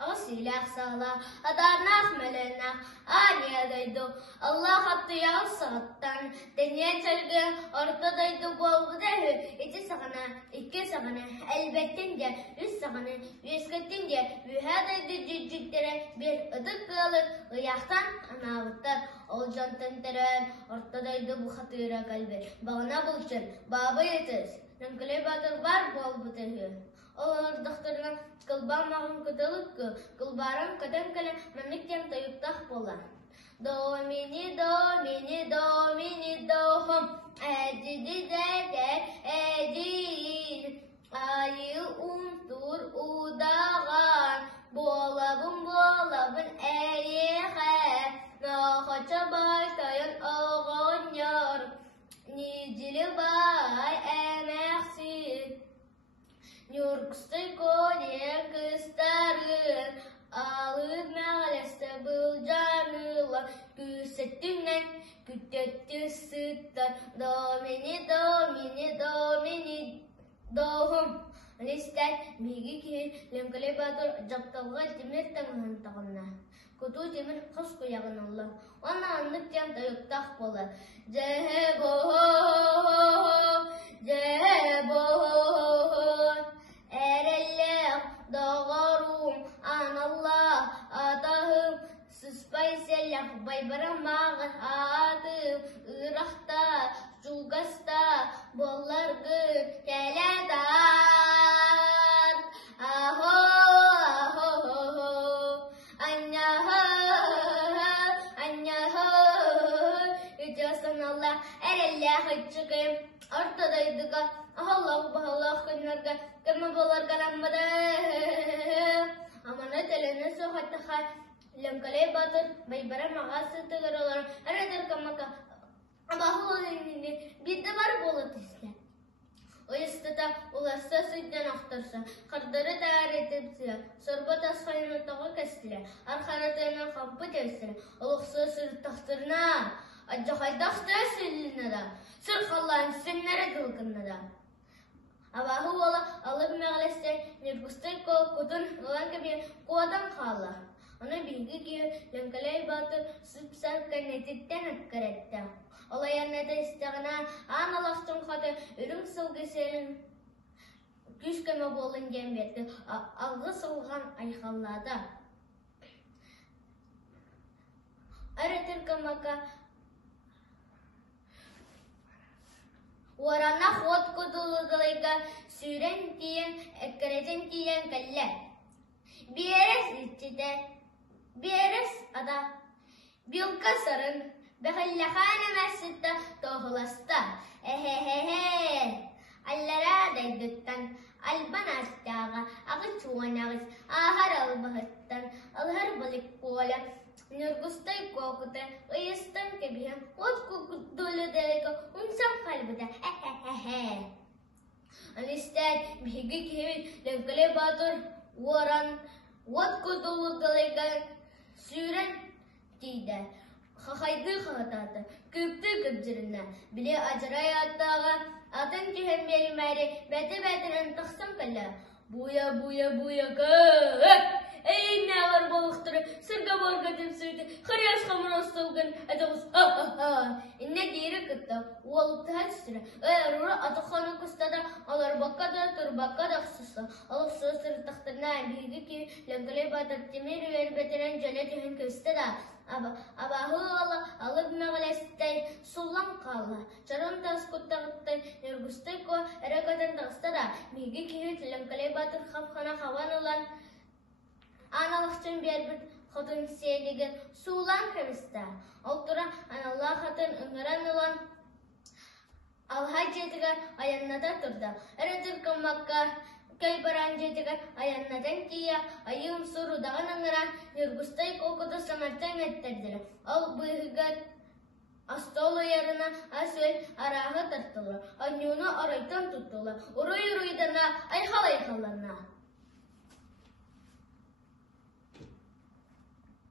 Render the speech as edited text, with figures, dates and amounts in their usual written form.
أغسل أخسالا أدانا أخملنا آني أدايدو الله خطي أغسطان تنيا تلقى أرتدايدو بوضه إتي سغنا إكي سغنا البتن جا يسغنا يسكتن جا بهذا الجدتر بير أدقال ويختان أنا أوتر أولجان تنتران أرتدايدو بخطيرة قلبي بغنا بلشن بابا يتس نمكلي باتر بار بوضه Олар дақтарына қылбан мағын күтілік қылбарым қыдым кілі мәміктен тайыптақ болар. До мини, хом, әдіді дәдәр, әдір. Айы ұмтур ұдаған, болабын әйеғәр. Нақача байтайын оған яр, нежілі бай әмәқсін. Нюрксты коне кыстарын, алып мәғалесті бұл жаныла, күсеттіңнен күттетті сыттар. До мини, доғым. Листәр меге кейін лемкілі батыр жапталға темір таңын тағына. Күту темір қыз көяғын алла. Оны анық тем тайықтақ болар. Байбарам мағын атым, ұрақта, жұлғаста, боларғы кәләдат. Ахо, анняхо, үтесін Allah, әрелі қытшықым, ортадайдыға, Аллах күнлерге, кімі болар қарамбады. Аманы тіліні соғаттыға, Лемкалей батыр, байбара мағасы тұғыр олар, әредір қамақа, абақыл олыңында беді бар болы тізді. Ойыстыда оласта сөйден ақтырса, қардары тәр етіпсі, сұрбы тасқайын ұтағы кәстілі, арқаратайына қампы тәусілі, олықсы сұр тақтырына, аджақайдақта сөйліні да, сұр қалан сүннәрі дұлғынны да. Абақы ола алып мәғалестен, нергісті көтін олан кәбе қуадан қала. Оны білгі кеу лөңкілей батыр сұп-сар кәнететтен өткіретті. Олай әнеті істіғына аң алақтың қаты үрім сылғыселін күш көмі болын дембетті алғы сылған айқаллады. Әрітір көмікі орана қот күділігілігі сүйрен тиен, әккіретін тиен кәлі. Берес үтчіде Берес ада, билка сарын, бәғіліғаны мәсітті тоғыласты. Аллара дайдыттан, албан астаға, ағы чуанағыз, ағар албағыттан, алғар балик қолы, нүргістай қоқыты, ұйыстан кебіген, от күділі дәлігі, ұнсан қалбыда, Анистәр, бейгі кевіл, лөңкілі батыр, оран, от күділі дәлігі, Сүйрен дейді, қақайды қағатады, көпті көпжіріні, біле ажырай аттаға, атын түйен берімәрі, бәті-бәтінен тақсын кәлі. Буя көк! Эй, нәғар болықтыры, сырға борға деп сөйді, қарияш қамын остылғын, әдіғыз, Инне дейірі күтті, уалыпты әтістірі, әрұры атыққаны күстада, алар баққада, тұрбаққада қысысы, алық сөзір тақтырына әмбейгі ке, лөңкілей батыр темер өрбетінен жөне түйін көстеді. Абағы алып мәғілесттей сұллан қалы, жарын тас күттағыттай, нергістай ко әрі қадын тағыстады, мейгі кейт лөңкілей батыр қапқана қаван олан, Аналықтың бербіт қытын сейлігі суылан кәмісті. Олтыра аналла қытын ұңыран ұлан алға жетігін аяннада тұрды. Әрі көмаққа көй баран жетігін аяннадан кейі айым сұрудағын ұңыран нүргістай қолқыды самартан әттердірі. Ол бұйығығын астол ұярына асөл арағы тартылы. Анюны арайтан тұттылы. Ұрой-ұройдана айқал-айқалана.